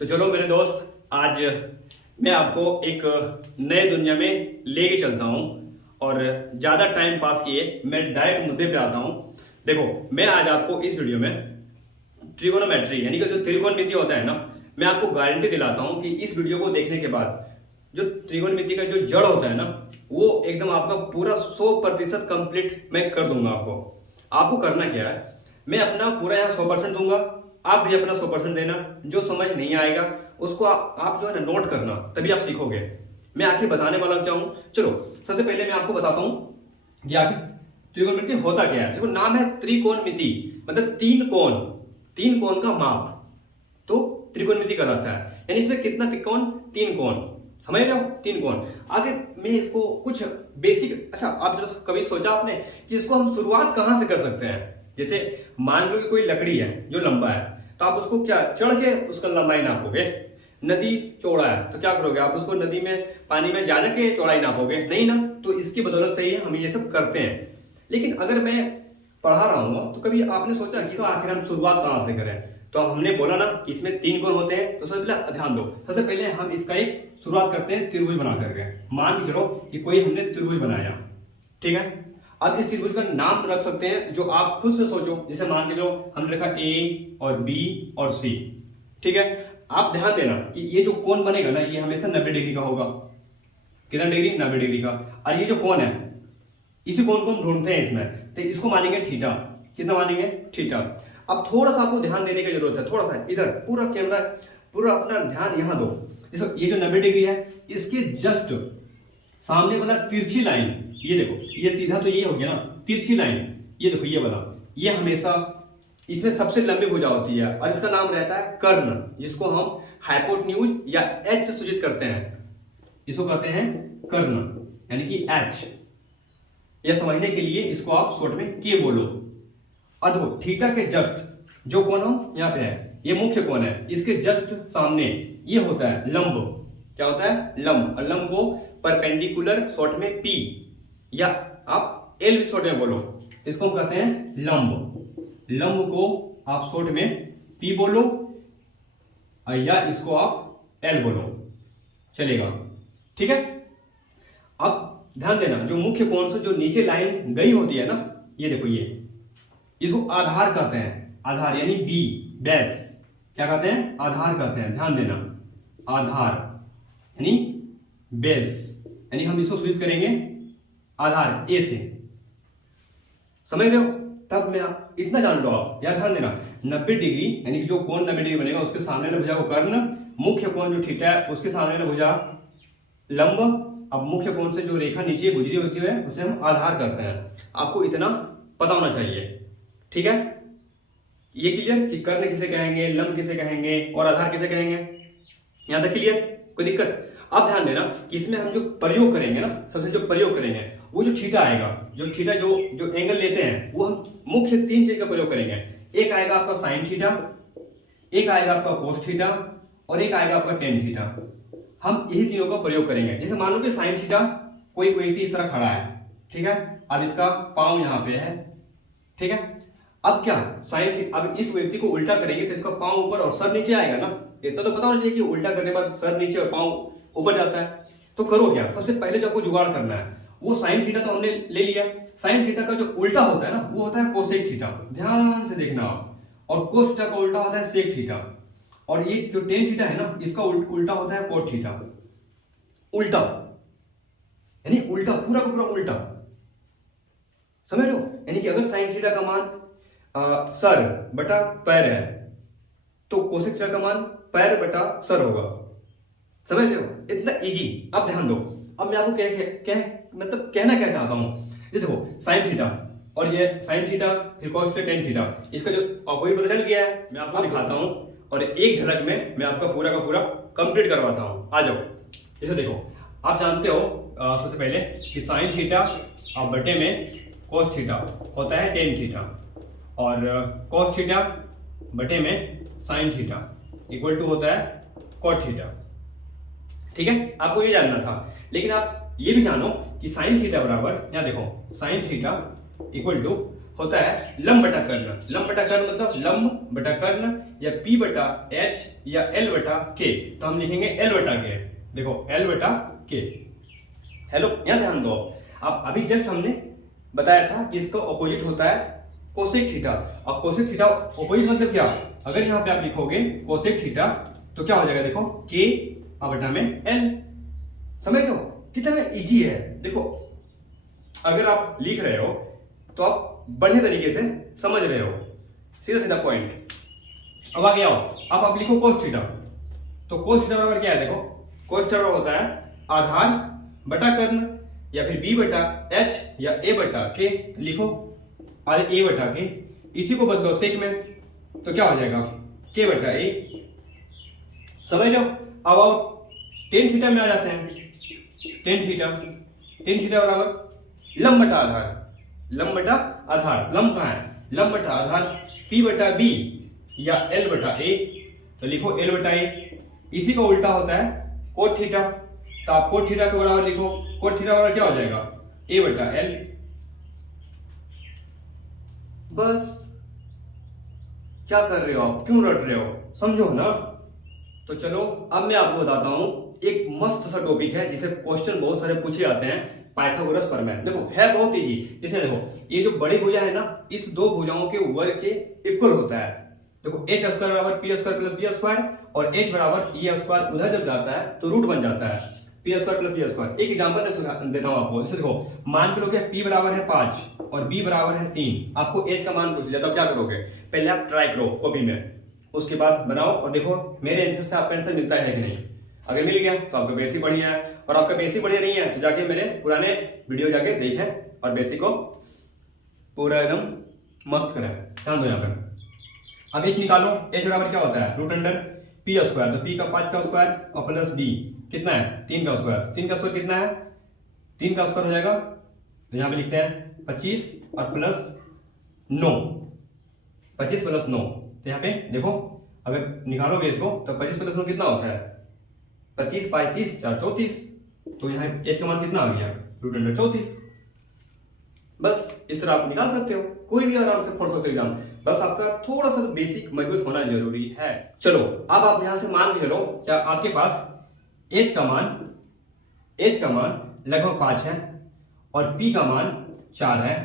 तो चलो मेरे दोस्त, आज मैं आपको एक नए दुनिया में लेके चलता हूँ और ज्यादा टाइम पास किए मैं डायरेक्ट मुद्दे पे आता हूँ। देखो, मैं आज आपको इस वीडियो में ट्रिगोनोमेट्री यानी कि जो त्रिकोणमिति होता है ना, मैं आपको गारंटी दिलाता हूँ कि इस वीडियो को देखने के बाद जो त्रिकोणमिति का जो जड़ होता है ना, वो एकदम आपका पूरा 100% कंप्लीट मैं कर दूंगा। आपको करना क्या है, मैं अपना पूरा यहाँ 100% दूंगा, आप भी अपना 100% देना। जो समझ नहीं आएगा उसको आप जो है ना नोट करना, तभी आप सीखोगे। मैं आखिर बताने वाला क्या हूं, चलो सबसे पहले मैं आपको बताता हूं कि आखिर त्रिकोणमिति होता क्या है। देखो, नाम है त्रिकोणमिति, मतलब तीन कोण का माप तो त्रिकोणमिति कहलाता है। यानी इसमें कितना त्रिकोण? 3 कोण, समझ रहे हो? 3 कोण। आगे मैं इसको कुछ बेसिक, अच्छा आप जरा कभी सोचा आपने कि इसको हम शुरुआत कहां से कर सकते हैं? जैसे मान लो कि कोई लकड़ी है जो लंबा है, तो आप उसको क्या चढ़ के उसका लंबाई नापोगे? नदी चौड़ा है तो क्या करोगे आप? उसको नदी में पानी में जा के चौड़ाई नापोगे? नहीं ना। तो इसकी बदौलत से ही हम ये सब करते हैं। लेकिन अगर मैं पढ़ा रहा हूँ तो कभी आपने सोचा कि तो आखिर हम शुरुआत कहां से करें? तो हमने बोला ना इसमें 3 कोण होते हैं। तो सबसे पहले ध्यान दो, सबसे पहले हम इसका एक शुरुआत करते हैं त्रिभुज बना करके। मान के चलो कि कोई हमने त्रिभुज बनाया, ठीक है। अब इस त्रिभुज का नाम रख सकते हैं जो आप खुद से सोचो। जैसे मान के लो हमने रखा ए और बी और सी, ठीक है। आप ध्यान देना कि ये जो कोण बनेगा ना, ये हमेशा 90 डिग्री का होगा। कितना डिग्री? 90 डिग्री का। और ये जो कोण है, इसी कोण को हम ढूंढते हैं इसमें, तो इसको मानेंगे थीटा। कितना मानेंगे? थीटा। अब थोड़ा सा आपको ध्यान देने की जरूरत है, थोड़ा सा इधर, पूरा कैमरा पूरा अपना ध्यान यहां दो। ये जो 90 डिग्री है, इसके जस्ट सामने वाला तिरछी लाइन, ये देखो, ये सीधा तो ये हो गया ना, तिरछी लाइन, ये देखो ये वाला, ये हमेशा इसमें सबसे लंबी भुजा होती है और इसका नाम रहता है कर्ण, जिसको हम हाइपोटेन्यूज या एच से सूचित करते हैं। इसको कहते हैं कर्ण यानी कि एच। यह समझने के लिए इसको आप शॉर्ट में के बोलो। और देखो थीटा के जस्ट जो कोण हम यहाँ पे है, ये मुख्य कोण है, इसके जस्ट सामने ये होता है लंब। क्या होता है? लंब। और लंब को परपेंडिकुलर शॉर्ट में पी, या आप एल भी शॉर्ट में बोलो, इसको हम कहते हैं लंब। लंब को आप शॉर्ट में पी बोलो या इसको आप एल बोलो, चलेगा, ठीक है। अब ध्यान देना, जो मुख्य कोण से जो नीचे लाइन गई होती है ना, ये देखो, ये इसको आधार कहते हैं। आधार यानी बी, बेस। क्या कहते हैं? आधार कहते हैं। ध्यान देना, आधार यानी बेस, यानी हम इसको सूचित करेंगे आधार ए से। समझ रहे हो? तब मैं इतना जान लो आप, या ध्यान देना 90 डिग्री यानी कि जो कोण 90 डिग्री बनेगा उसके सामने वाली भुजा को कर्ण, मुख्य कोण जो थीटा है उसके सामने वाली भुजा लंब। अब मुख्य कोण से जो रेखा नीचे गुजरी होती है उसे हम आधार करते हैं। आपको इतना पता होना चाहिए, ठीक है। ये क्लियर कि कर्ण किसे कहेंगे, लंब किसे कहेंगे और आधार किसे कहेंगे? यहां तक क्लियर? कोई दिक्कत? अब ध्यान देना कि इसमें हम जो प्रयोग करेंगे ना, सबसे जो प्रयोग करेंगे वो जो थीटा आएगा, जो थीटा जो एंगल लेते हैं, वो हम मुख्य 3 चीज का प्रयोग करेंगे। एक आएगा आपका साइन थीटा, एक आएगा आपका कोस थीटा और एक आएगा आपका टेन थीटा। हम यही तीनों का प्रयोग करेंगे। जैसे मान लो कि साइन थीटा, कोई व्यक्ति इस तरह खड़ा है, ठीक है। अब इसका पांव यहां पे है, ठीक है। अब क्या साइन, अब इस व्यक्ति को उल्टा करेंगे तो इसका पांव ऊपर और सर नीचे आएगा ना। इतना तो पता होना चाहिए कि उल्टा करने के बाद सर नीचे और पांव ऊपर जाता है। तो करो क्या, सबसे पहले जो आपको जुगाड़ करना है, वो साइन थीटा तो हमने ले लिया। साइन थीटा का जो उल्टा होता है ना, वो होता है कोसेक थीटा। ध्यान से देखना आप। और कोस थीटा का उल्टा होता है सेक थीटा। और ये जो टेन थीटा है ना, इसका उल्टा होता है कोट थीटा। उल्टा यानी उल्टा, पूरा का पूरा उल्टा, समझ लो। यानी कि अगर साइन थीटा का मान सर बटा पैर है, तो कोसेक थीटा का मान पैर बटा सर होगा। समझ रहे हो? इतना इजी। अब ध्यान दो, अब मैं आपको मतलब कहना क्या चाहता हूं। ये देखो साइन थीटा और ये साइन थीटा, फिर कॉस थीटा, टेन थीटा, इसका जो ऑपोजिट पता चल गया है। मैं आपको दिखाता हूं और एक झलक में मैं आपका पूरा का पूरा कंप्लीट करवाता हूं। आ जाओ। जैसे देखो, आप जानते हो सबसे पहले कि साइन थीटा और बटे में कॉस थीटा होता है टेन थीटा, और कॉस थीटा बटे में साइन थीटा इक्वल टू होता है कॉट थीटा, ठीक है। आपको ये जानना था। लेकिन आप ये भी जानो कि साइन थीटा बराबर, यहां देखो, साइन थीटा इक्वल टू होता है लंब बटा कर्ण। लंब बटा कर्ण मतलब लंब बटा कर्ण या P बटा H या L बटा K। तो हम लिखेंगे L बटा K। देखो L बटा K। हेलो, यहां ध्यान दो। अब अभी जस्ट हमने बताया था कि इसका ऑपोजिट होता है कोसेक थीटा। अब कोसेक थीटा ऑपोजिट मतलब क्या? अगर यहां पे आप लिखोगे कोसेक थीटा तो क्या हो जाएगा? देखो K बटा में L। समझ लो कितना इजी है। देखो अगर आप लिख रहे हो तो आप बढ़िया तरीके से समझ रहे हो, सीधा सीधा पॉइंट। अब आगे आओ, अब आप लिखो कोस थीटा। तो कोस थीटा बराबर क्या है? देखो कोस थीटा बराबर होता है आधार बटा कर्ण या फिर B बटा H या A बटा K। तो लिखो A बटा K, इसी को बदलो सेक में तो क्या हो जाएगा? K बटा A। समझ लो। अब आओ टेन थीटा में आ जाते हैं। टेन थीटा बराबर लंब बटा आधार। लंब बटा आधार, लंब कहां है? लंब बटा आधार P बटा B या L बटा A। तो लिखो L बटा A। इसी का उल्टा होता है कोट थीटा। तो आप कोट थीटा के बराबर लिखो, कोट थीटा बराबर क्या हो जाएगा? A बटा L। बस, क्या कर रहे हो आप? क्यों रट रहे हो? समझो ना। तो चलो अब मैं आपको बताता हूं एक मस्त सा टॉपिक है जिसे क्वेश्चन बहुत सारे पूछे जाते हैं, पाइथागोरस प्रमेय। देखो है बहुत इजी। इसमें देखो ये जो बड़ी भुजा है ना, इस दो भुजाओं के वर्ग के इक्वल होता है। देखो h स्क्वायर बराबर p square plus b square और h बराबर e स्क्वायर उधर जब जाता है तो रूट बन जाता है p square plus b square. एक एग्जांपल देता हूं आपको। जैसे देखो मान के लोगे p बराबर है 5 और b बराबर है 3। आपको h का मान पूछ लिया तो क्या करोगे? पहले आप ट्राई करो कॉपी में, उसके बाद बनाओ और देखो मेरे आंसर से आपका आंसर मिलता है कि नहीं। अगर मिल गया तो आपका बेसिक बढ़िया है, और आपका बेसिक बढ़िया नहीं है तो जाके मेरे पुराने वीडियो जाके देखें और बेसिक को पूरा एकदम मस्त करें। ध्यान दो यहाँ पे। अब h निकालो। h बराबर क्या होता है? Root under p square. तो p का 5 का स्क्वायर और प्लस b कितना है? 3 का स्क्वायर। 3 का स्क्वायर कितना है? 3 का स्क्वायर हो जाएगा। तो यहाँ पे लिखते हैं 25 और प्लस 9। 25 प्लस 9। तो यहाँ पे देखो अगर निकालोगे इसको तो 25 प्लस 9 कितना होता है? 25 5 30 4 34। तो यहाँ h का मान कितना आ गया? Root under 34। बस इस तरह आप निकाल सकते हो, कोई भी आराम से पढ़ सकते हो एग्जाम। बस आपका थोड़ा सा बेसिक मजबूत होना जरूरी है। चलो अब आप यहां से मान के चलो क्या आपके पास h का मान लगभग 5 है और p का मान 4 है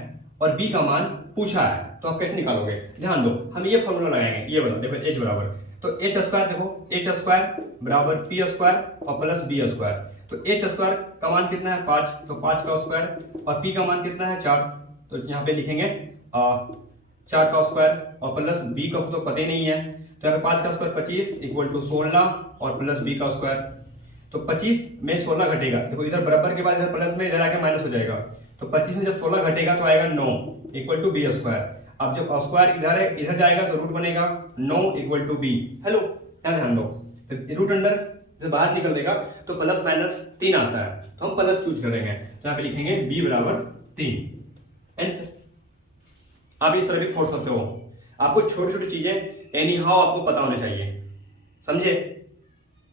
और b का मान पूछा है। तो आप कैसे निकालोगे? ध्यान दो, हम ये फॉर्मूला लगाएंगे। ये बताओ, देखो h बराबर, तो h स्क्वायर, देखो h स्क्वायर बराबर p स्क्वायर और प्लस b स्क्वायर। तो h स्क्वायर का मान कितना है? 5। तो 5 का स्क्वायर और p का मान कितना है? 4। तो यहाँ पे लिखेंगे 4 का स्क्वायर और प्लस b का तो पता ही नहीं है। तो यहाँ पे 5 का स्क्वायर 25 इक्वल टू 16 और प्लस b का स्क्वायर। तो 25 में 16 घटेगा। देखो इधर बराबर के बाद इधर प्लस में इधर आके माइनस हो जाएगा। तो 25 में जब 16 घटेगा तो आएगा 9 इक्वल टू b स्क्वायर। अब जब स्क्वायर इधर है इधर जाएगा तो रूट बनेगा 9 इक्वल टू b। हेलो, यहाँ ध्यान दो। तो रूट अंडर से बाहर निकल देगा तो प्लस माइनस 3 आता है, तो हम प्लस चूज करेंगे। तो यहाँ पे लिखेंगे b बराबर 3। आंसर आप इस तरह भी फोड़ सकते हो। आपको छोटी छोटी चीजें एनी हाउ आपको पता होना चाहिए, समझे?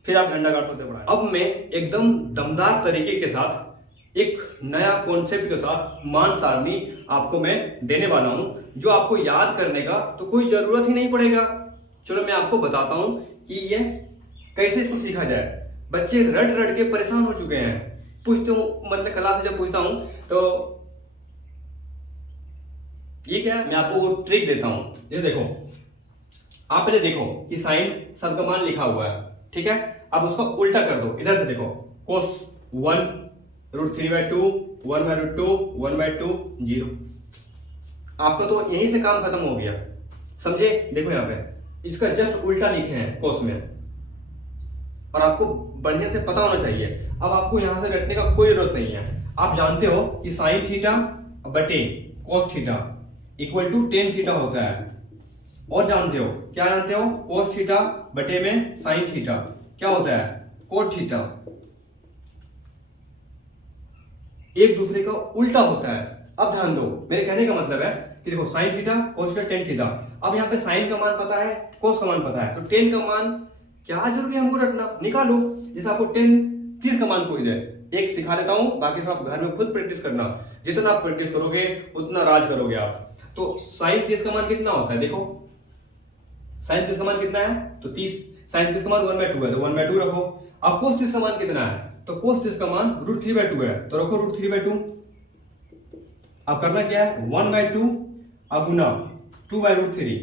फिर आप झंडा गाड़ सकते हो। अब मैं एकदम दमदार तरीके के साथ एक नया कॉन्सेप्ट के साथ मान सारणी आपको मैं देने वाला हूं, जो आपको याद करने का तो कोई जरूरत ही नहीं पड़ेगा। चलो मैं आपको बताता हूं कि ये कैसे इसको सीखा जाए। बच्चे रट रट के परेशान हो चुके हैं। पूछते हूँ, मतलब क्लास में जब पूछता हूं तो ये क्या है, मैं आपको वो ट्रिक देता हूं। ये देखो, आप पहले देखो कि साइन सबका मान लिखा हुआ है, ठीक है? अब उसको उल्टा कर दो। इधर से देखो, कोस 1 √3/2 1/2 1/2 0। आपका तो यहीं से काम खत्म हो गया, समझे? देखो यहाँ पे इसका जस्ट उल्टा लिखे हैं कोस में, और आपको बढ़िया से पता होना चाहिए। अब आपको यहां से रटने का कोई जरूरत नहीं है। आप जानते हो कि साइन थीटा बटे cos theta equal to tan theta होता है। और जानते हो, क्या जानते हो? कोस थीटा बटे में साइन थीटा क्या होता है? Cot theta. एक दूसरे का उल्टा होता है। अब ध्यान दो, मेरे कहने का मतलब है कि देखो sine theta cos theta tan theta. अब यहाँ पे साइन का मान पता है, कोस का मान पता है, तो टेन का मान क्या जरूरी है हमको रटना? निकालो। जैसे आपको 30 का मान पूछ दे, एक सिखा देता हूं, बाकी सब आप घर में खुद प्रैक्टिस करना। जितना आप प्रैक्टिस करोगे उतना राज करोगे आप। तो साइन 30 का मान कितना होता है, देखो साइन 30 का मान कितना है, तो 30, साइन 30 का मान 1/2 है, तो 1/2 रखो। अब कोस 30 का मान कितना है, तो कोस 30 का मान √3/2 है, तो रखो √3/2। अब करना क्या है, 1/2 अगुना 2/√3,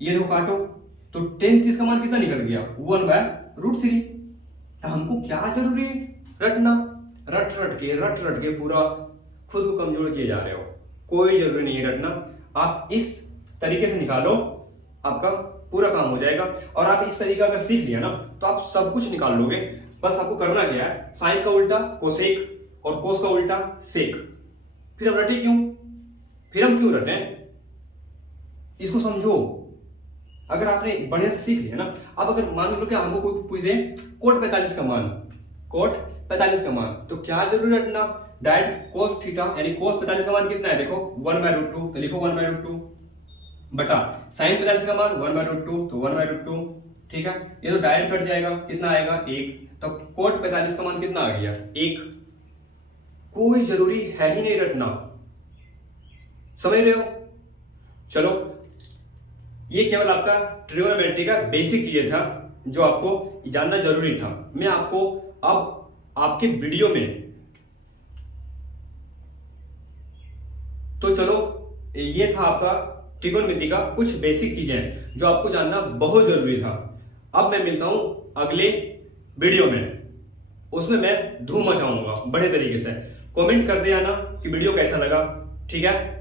ये देखो काटो, तो tan 30 का मान कितना निकल गया, 1/√3। तो हमको क्या जरूरी है, रटना, रट रट के पूरा खुद को कमजोर किए जा रहे हो, कोई जरूरी नहीं है रटना। आप इस तरीके से निकालो, आपका पूरा काम हो जाएगा। और आप इस तरीका अगर सीख लिया ना तो आप सब कुछ निकाल लोगे। बस आपको करना क्या है, साइन का उल्टा कोसेक और कोस का उल्टा सेक। फिर हम रटे क्यों, फिर हम क्यों रटे, इसको समझो। अगर आपने बढ़िया से सीख लिया ना, अब अगर मान लो कि हमको कोई पूछ दे कोट 45 का मान, कोट 45 का मान, तो क्या जरूरी रटना, डायरेक्ट कोस थीटा यानी कोस 45 का मान कितना है, देखो 1/√2, तो लिखो 1/√2 बटा साइन 45 का मान 1/√2, तो 1/√2। ठीक है, ये तो डायरेक्ट कट जाएगा, कितना आएगा 1, तो कोट 45 का मान कितना आ गया 1। कोई जरूरी है ही नहीं रटना, समझ रहे हो। चलो, ये केवल आपका ट्रिगोनोमेट्री का बेसिक चीजें था जो आपको जानना जरूरी था। मैं आपको अब आपके वीडियो में, तो चलो ये था आपका ट्रिगोनोमेट्री का कुछ बेसिक चीजें जो आपको जानना बहुत जरूरी था। अब मैं मिलता हूं अगले वीडियो में, उसमें मैं धूम मचाऊंगा बड़े तरीके से। कमेंट कर दे आना कि वीडियो कैसा लगा, ठीक है।